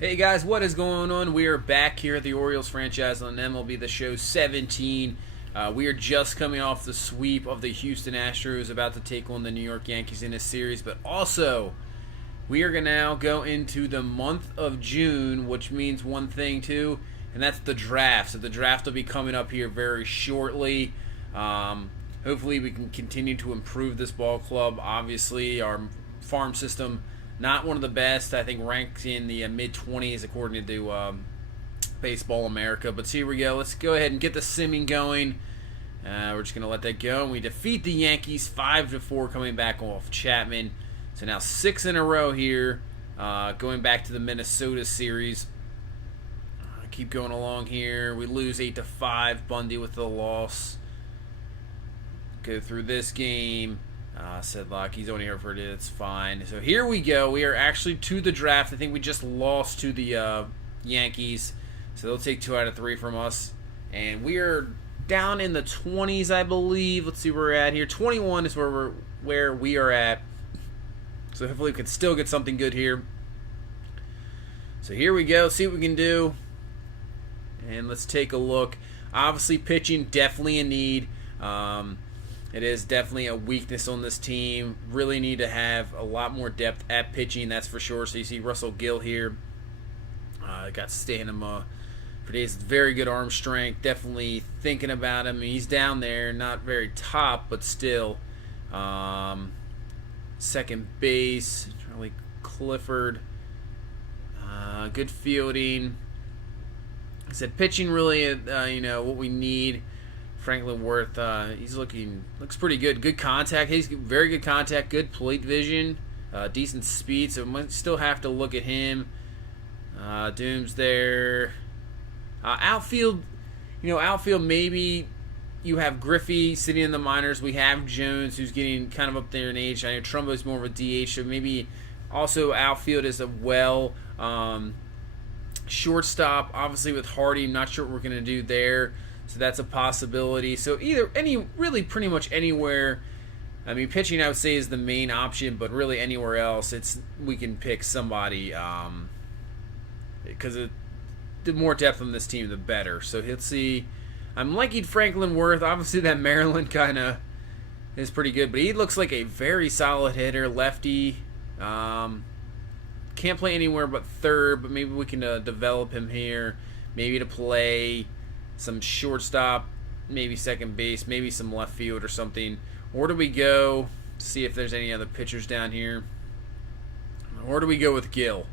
Hey guys, what is going on? We are back here at the Orioles franchise on MLB The Show 17. We are just coming off the sweep of the Houston Astros, about to take on the New York Yankees in this series, but also we are going to now go into the month of June, which means one thing too, and that's the draft. So the draft will be coming up here very shortly. Hopefully we can continue to improve this ball club. Obviously, our farm system, not one of the best. I think ranked in the mid-20s according to Baseball America. But here we go. Let's go ahead and get the simming going. We're just going to let that go. And we defeat the Yankees 5-4 coming back off Chapman. So now 6 in a row here, going back to the Minnesota series. Keep going along here. We lose 8-5. Bundy with the loss. Go through this game. Sedlock, he's only here for it. It's fine. So here we go. We are actually to the draft. I think we just lost to the Yankees. So they'll take 2 out of 3 from us. And we are down in the 20s, I believe. Let's see where we're at here. 21 is where we are at. So hopefully we can still get something good here. So here we go. See what we can do. And let's take a look. Obviously, pitching definitely in need. It is definitely a weakness on this team. Really need to have a lot more depth at pitching, that's for sure. So you see Russell Gill here. Got Stanima for days. Very good arm strength. Definitely thinking about him. He's down there, not very top, but still. Second base, Charlie Clifford. Good fielding. I said pitching really, what we need. Franklin Worth, looks pretty good. Good contact. He's very good contact. Good plate vision. Decent speed. So we might still have to look at him. Doom's there. Outfield, outfield maybe you have Griffey sitting in the minors. We have Jones, who's getting kind of up there in age. I know Trumbo's more of a DH, so maybe also outfield as well. Shortstop, obviously with Hardy, I'm not sure what we're going to do there. So that's a possibility. So really pretty much anywhere. I mean, pitching I would say is the main option, but really anywhere else, we can pick somebody. Because the more depth on this team, the better. So let's see. I'm liking Franklin Worth. Obviously that Maryland kind of is pretty good, but he looks like a very solid hitter, lefty. Can't play anywhere but third, but maybe we can develop him here. Maybe to play some shortstop, maybe second base, maybe some left field or something. Or do we go see if there's any other pitchers down here? Or do we go with Gill?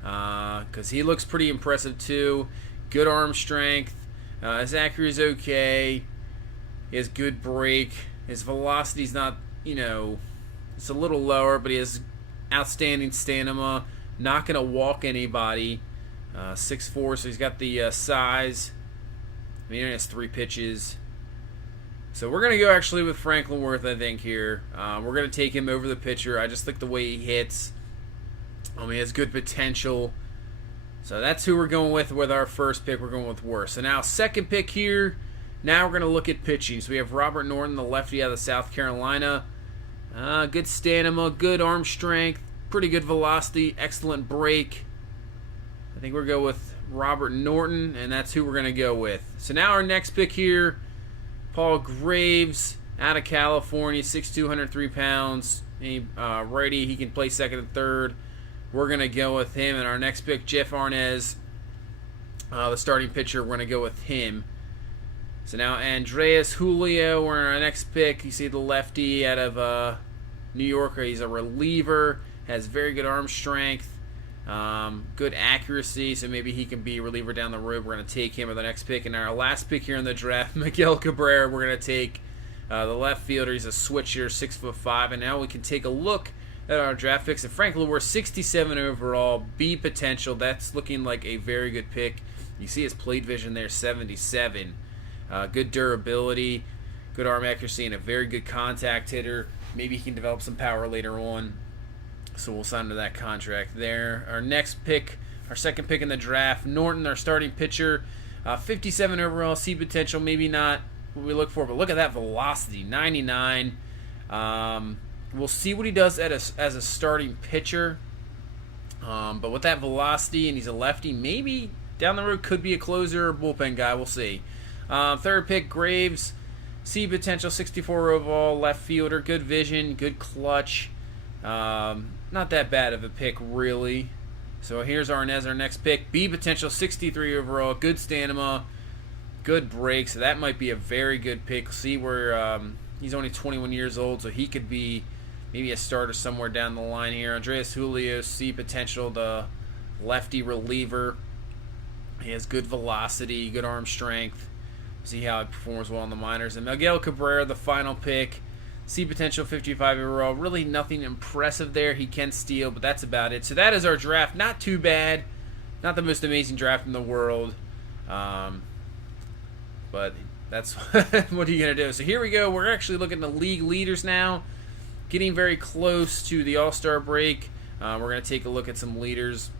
Because he looks pretty impressive too. Good arm strength. His accuracy is okay. He has good break. His velocity's not, it's a little lower, but he has outstanding stamina. Not going to walk anybody. 6'4", so he's got the size. He only has 3 pitches. So we're going to go actually with Franklin Worth, I think, here. We're going to take him over the pitcher. I just like the way he hits. He has good potential. So that's who we're going with our first pick. We're going with Worth. So now second pick here. Now we're going to look at pitching. So we have Robert Norton, the lefty out of South Carolina. Good stamina, good arm strength, pretty good velocity, excellent break. I think we're going to go with Robert Norton, and that's who we're going to go with. So now our next pick here, Paul Graves out of California, 6'2", 203 pounds. Righty, he can play second and third. We're going to go with him. And our next pick, Jeff Arnaz, the starting pitcher, we're going to go with him. So now Andreas Julio, we're on our next pick. You see the lefty out of New York. He's a reliever, has very good arm strength. Good accuracy, so maybe he can be a reliever down the road. We're going to take him with the next pick. And our last pick here in the draft, Miguel Cabrera, we're going to take the left fielder. He's a switch hitter, 6'5". And now we can take a look at our draft picks. And frankly, we're 67 overall, B potential. That's looking like a very good pick. You see his plate vision there, 77. Good durability, good arm accuracy, and a very good contact hitter. Maybe he can develop some power later on. So we'll sign to that contract there. Our next pick, our second pick in the draft, Norton, our starting pitcher. 57 overall, C potential, maybe not what we look for, but look at that velocity, 99. We'll see what he does as a starting pitcher. But with that velocity, and he's a lefty, maybe down the road could be a closer or bullpen guy. We'll see. Third pick, Graves. See potential, 64 overall, left fielder. Good vision, good clutch. Not that bad of a pick, really. So here's Arnez, our next pick. B potential, 63 overall, good stamina, good break. So that might be a very good pick. See where he's only 21 years old, so he could be maybe a starter somewhere down the line here. Andres Julio, C potential, the lefty reliever. He has good velocity, good arm strength. See how it performs well in the minors. And Miguel Cabrera, the final pick. C potential, 55 overall. Really nothing impressive there. He can steal, but that's about it. So that is our draft. Not too bad. Not the most amazing draft in the world. But that's what are you going to do? So here we go. We're actually looking at the league leaders now. Getting very close to the All-Star break. We're going to take a look at some leaders.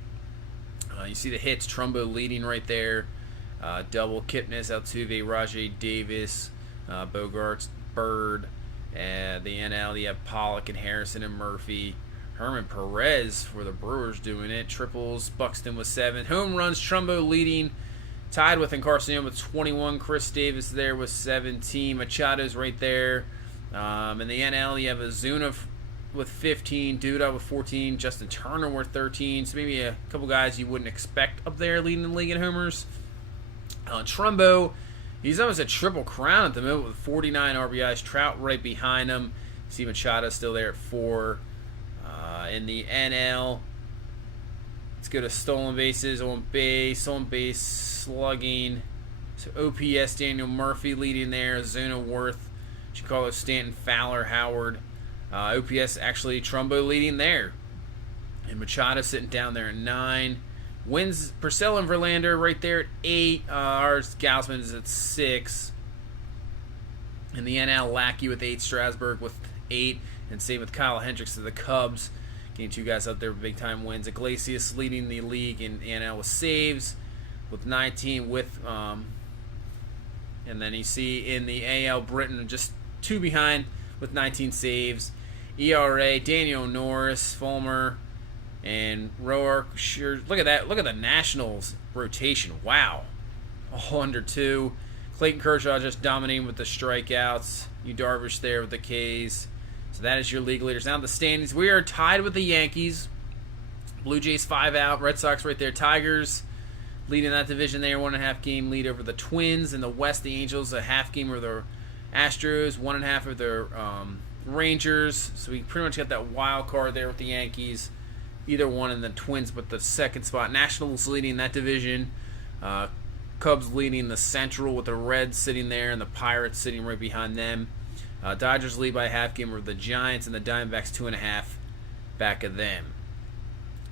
You see the hits. Trumbo leading right there. Double Kipnis, Altuve, Rajay Davis, Bogarts, Bird. And the NL, you have Pollock and Harrison and Murphy. Herman Perez for the Brewers doing it. Triples, Buxton with 7. Home runs, Trumbo leading. Tied with Encarnacion with 21. Chris Davis there with 17. Machado's right there. In the NL, you have Ozuna with 15. Duda with 14. Justin Turner with 13. So maybe a couple guys you wouldn't expect up there leading the league in homers. Trumbo, he's almost a triple crown at the moment with 49 RBIs. Trout right behind him. See Machado still there at 4. In the NL, let's go to stolen bases, on base slugging. So OPS, Daniel Murphy leading there. Ozuna, Worth, Chicago, Stanton, Fowler, Howard. OPS actually Trumbo leading there. And Machado sitting down there at 9. Wins Purcell and Verlander right there at 8. Ours Gausman is at 6. In the NL, Lackey with 8. Strasburg with 8. And same with Kyle Hendricks of the Cubs. Getting 2 guys out there with big time wins. Iglesias leading the league in NL with saves with 19 with and then you see in the AL Britton just 2 behind with 19 saves. ERA, Daniel Norris, Fulmer, and Roark. Sure, look at that. Look at the Nationals rotation. Wow. All under 2. Clayton Kershaw just dominating with the strikeouts. Yu Darvish there with the Ks. So that is your league leaders. Now the standings. We are tied with the Yankees. Blue Jays 5 out. Red Sox right there. Tigers leading that division there. 1.5 game lead over the Twins. In the West, the Angels a half game over the Astros. 1.5 over the Rangers. So we pretty much got that wild card there with the Yankees. Either one in the Twins, but the second spot. Nationals leading that division. Cubs leading the Central with the Reds sitting there and the Pirates sitting right behind them. Dodgers lead by a half game over the Giants, and the Diamondbacks 2.5 back of them.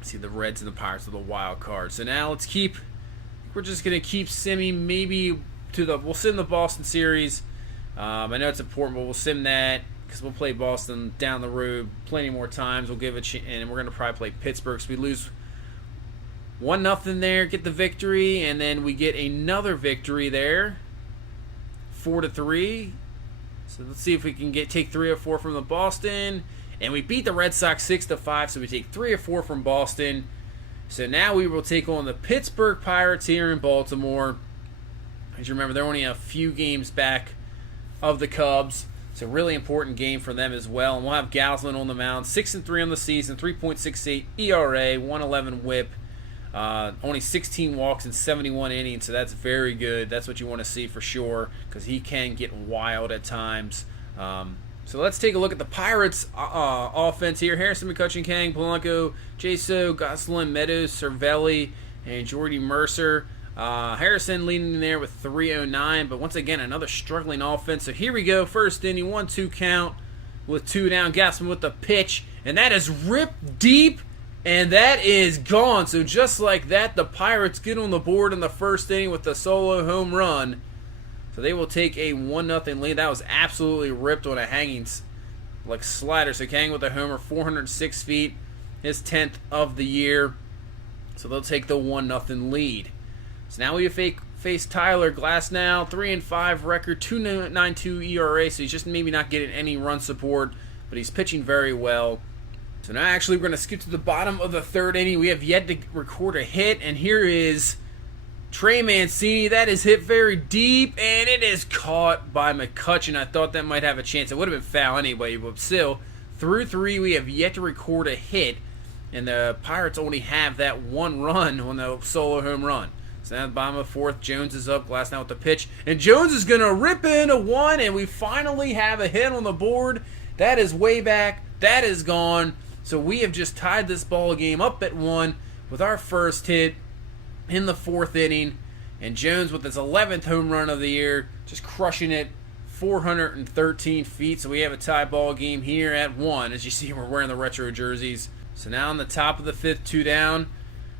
See the Reds and the Pirates with a wild card. So now we're just going to keep simming maybe we'll sim the Boston series. I know it's important, but we'll sim that because we'll play Boston down the road plenty more times. We'll give it, and we're going to probably play Pittsburgh. So we lose 1-0 there, get the victory, and then we get another victory there, 4-3. So let's see if we can take 3 or 4 from the Boston, and we beat the Red Sox 6-5. So we take 3 or 4 from Boston. So now we will take on the Pittsburgh Pirates here in Baltimore. As you remember, they're only a few games back of the Cubs. So really important game for them as well. And we'll have Gausman on the mound, 6-3 on the season, 3.68 ERA, 111 WHIP. Only 16 walks in 71 innings, so that's very good. That's what you want to see for sure, because he can get wild at times. So let's take a look at the Pirates' offense here. Harrison, McCutcheon, Kang, Polanco, Jaso, Gosselin, Meadows, Cervelli, and Jordy Mercer. Harrison leading there with 309, but once again, another struggling offense. So here we go. First inning, 1-2 count with 2 down. Gausman with the pitch, and that is ripped deep. And that is gone. So just like that, the Pirates get on the board in the first inning with a solo home run. So they will take a 1-0 lead. That was absolutely ripped on a hanging slider. So Kang with a homer, 406 feet, his 10th of the year. So they'll take the 1-0 lead. So now we face Tyler Glasnow, 3-5 record, 2.92 ERA. So he's just maybe not getting any run support, but he's pitching very well. So now actually we're going to skip to the bottom of the third inning. We have yet to record a hit, and here is Trey Mancini. That is hit very deep, and it is caught by McCutchen. I thought that might have a chance. It would have been foul anyway, but still, through 3, we have yet to record a hit, and the Pirates only have that 1 run on the solo home run. So now at the bottom of the 4th, Jones is up, Glasnow with the pitch, and Jones is going to rip in a 1, and we finally have a hit on the board. That is way back. That is gone. So we have just tied this ball game up at 1 with our first hit in the 4th inning. And Jones with his 11th home run of the year, just crushing it 413 feet. So we have a tie ball game here at 1. As you see, we're wearing the retro jerseys. So now on the top of the 5th, 2 down.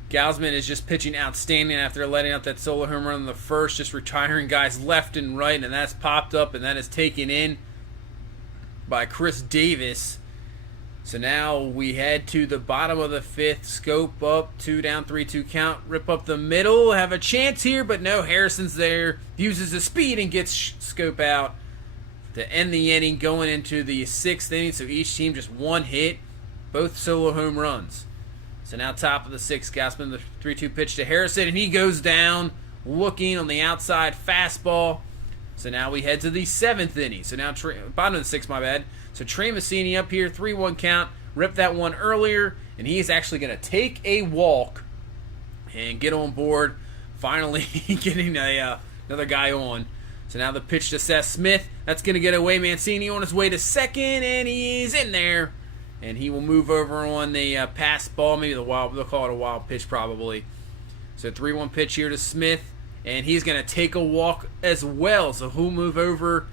Gausman is just pitching outstanding after letting out that solo home run in the 1st, just retiring guys left and right, and that's popped up, and that is taken in by Chris Davis. So now we head to the bottom of the 5th, scope up, 2 down, 3-2 count, rip up the middle, have a chance here, but no, Harrison's there, uses his speed and gets scope out to end the inning, going into the 6th inning. So each team just 1 hit, both solo home runs. So now top of the 6th, Gausman, the 3-2 pitch to Harrison, and he goes down, looking on the outside, fastball. So now we head to the 7th inning. So now bottom of the 6th, my bad. So Trey Mancini up here, 3-1 count, ripped that one earlier, and he is actually going to take a walk and get on board, finally getting another guy on. So now the pitch to Seth Smith, that's going to get away. Mancini on his way to second, and he's in there. And he will move over on the pass ball, maybe they'll call it a wild pitch probably. So 3-1 pitch here to Smith, and he's going to take a walk as well. So he'll move over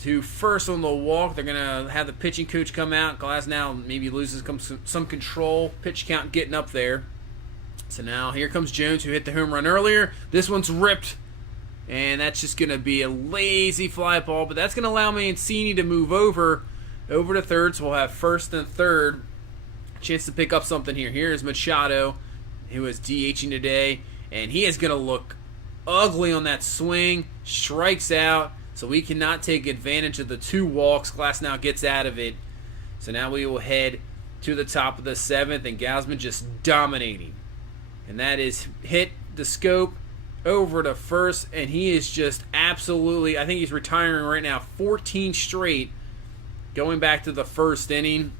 to first on the walk. They're going to have the pitching coach come out. Glasnow maybe loses some control. Pitch count getting up there. So now here comes Jones, who hit the home run earlier. This one's ripped, and that's just going to be a lazy fly ball, but that's going to allow Mancini to move over to third, so we'll have first and third. Chance to pick up something here. Here is Machado, who is DHing today, and he is going to look ugly on that swing. Strikes out, so we cannot take advantage of the 2 walks. Glasnow gets out of it. So now we will head to the top of the 7th, and Gausman just dominating. And that is hit the scope over to first, and he is just absolutely, I think he's retiring right now, 14 straight. Going back to the 1st inning,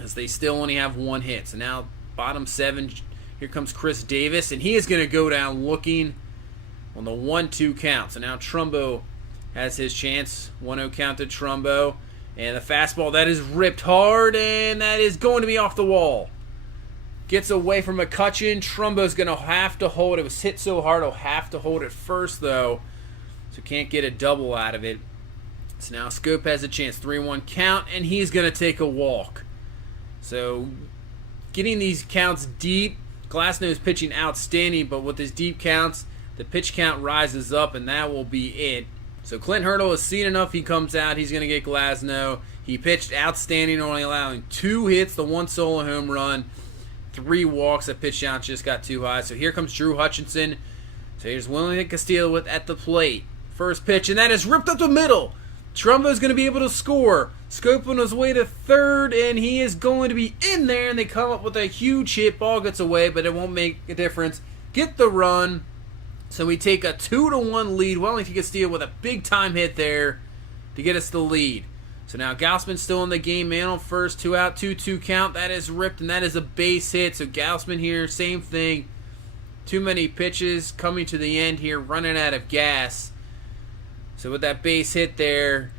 as they still only have 1 hit. So now, bottom 7, here comes Chris Davis, and he is going to go down looking on the 1-2 count. So now Trumbo has his chance. 1-0 count to Trumbo. And the fastball, that is ripped hard, and that is going to be off the wall. Gets away from McCutchen. Trumbo's going to have to hold it. It was hit so hard, he'll have to hold it first, though. So can't get a double out of it. So now Scope has a chance, 3-1 count, and he's going to take a walk. So getting these counts deep, Glasnow is pitching outstanding, but with his deep counts, the pitch count rises up, and that will be it. So Clint Hurdle has seen enough. He comes out. He's going to get Glasnow. He pitched outstanding, only allowing 2 hits, the 1 solo home run, 3 walks. That pitch count just got too high. So here comes Drew Hutchinson. So here's William Castillo at the plate. First pitch, and that is ripped up the middle. Trumbo's going to be able to score. Scope on his way to third, and he is going to be in there, and they come up with a huge hit. Ball gets away, but it won't make a difference. Get the run. So we take a 2-1 lead. Wellington Castillo with a big-time hit there to get us the lead. So now Gausman still in the game. Man on first, 2 out, 2-2 count. That is ripped, and that is a base hit. So Gausman here, same thing. Too many pitches coming to the end here, running out of gas. So with that base hit there,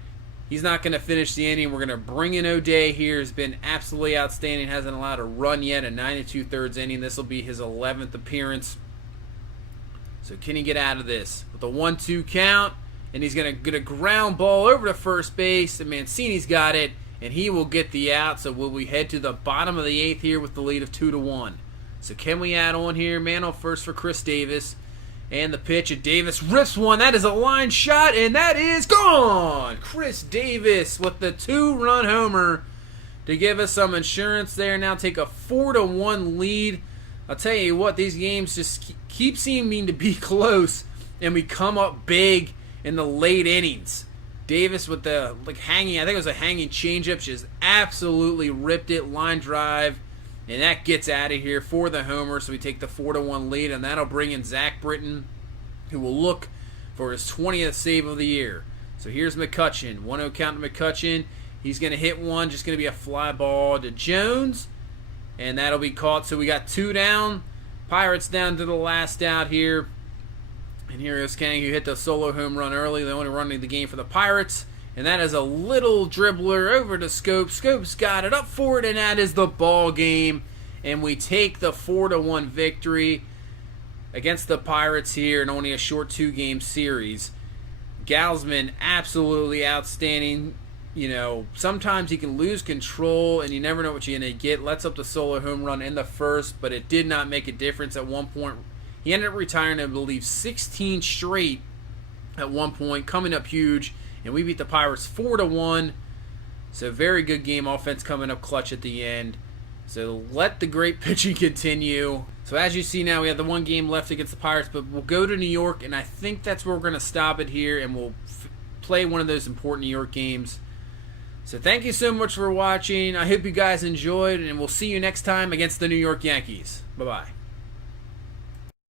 he's not going to finish the inning. We're going to bring in O'Day here. He's been absolutely outstanding. Hasn't allowed a run yet. A 9 2/3 inning. This will be his 11th appearance. So can he get out of this? With a 1-2 count, and he's going to get a ground ball over to first base, and Mancini's got it, and he will get the out. So will we head to the bottom of the 8th here with the lead of 2-1. So can we add on here? Man on first for Chris Davis. And the pitch, and Davis rips one. That is a line shot, and that is gone. Chris Davis with the 2-run homer to give us some insurance there. Now take a 4-1 lead. I'll tell you what, these games just keep seeming to be close, and we come up big in the late innings. Davis with the hanging, I think it was a hanging changeup, just absolutely ripped it, line drive, and that gets out of here for the homer. So we take the 4-1 lead, and that'll bring in Zach Britton, who will look for his 20th save of the year. So here's McCutchen, 1-0 count to McCutchen. He's going to hit one, just going to be a fly ball to Jones, and that'll be caught. So we got 2 down. Pirates down to the last out here. And here is Kang, who hit the solo home run early, the only run of the game for the Pirates. And that is a little dribbler over to Scope. Scope's got it up for it, and that is the ball game. And we take the 4-1 victory against the Pirates here in only a short 2-game series. Galsman, absolutely outstanding. You know, sometimes he can lose control, and you never know what you're going to get. Lets up the solo home run in the first, but it did not make a difference at one point. He ended up retiring, I believe, 16 straight at one point, coming up huge, and we beat the Pirates 4-1. So very good game. Offense coming up clutch at the end. So let the great pitching continue. So as you see now, we have the 1 game left against the Pirates, but we'll go to New York, and I think that's where we're going to stop it here, and we'll play one of those important New York games. So thank you so much for watching. I hope you guys enjoyed, and we'll see you next time against the New York Yankees. Bye-bye.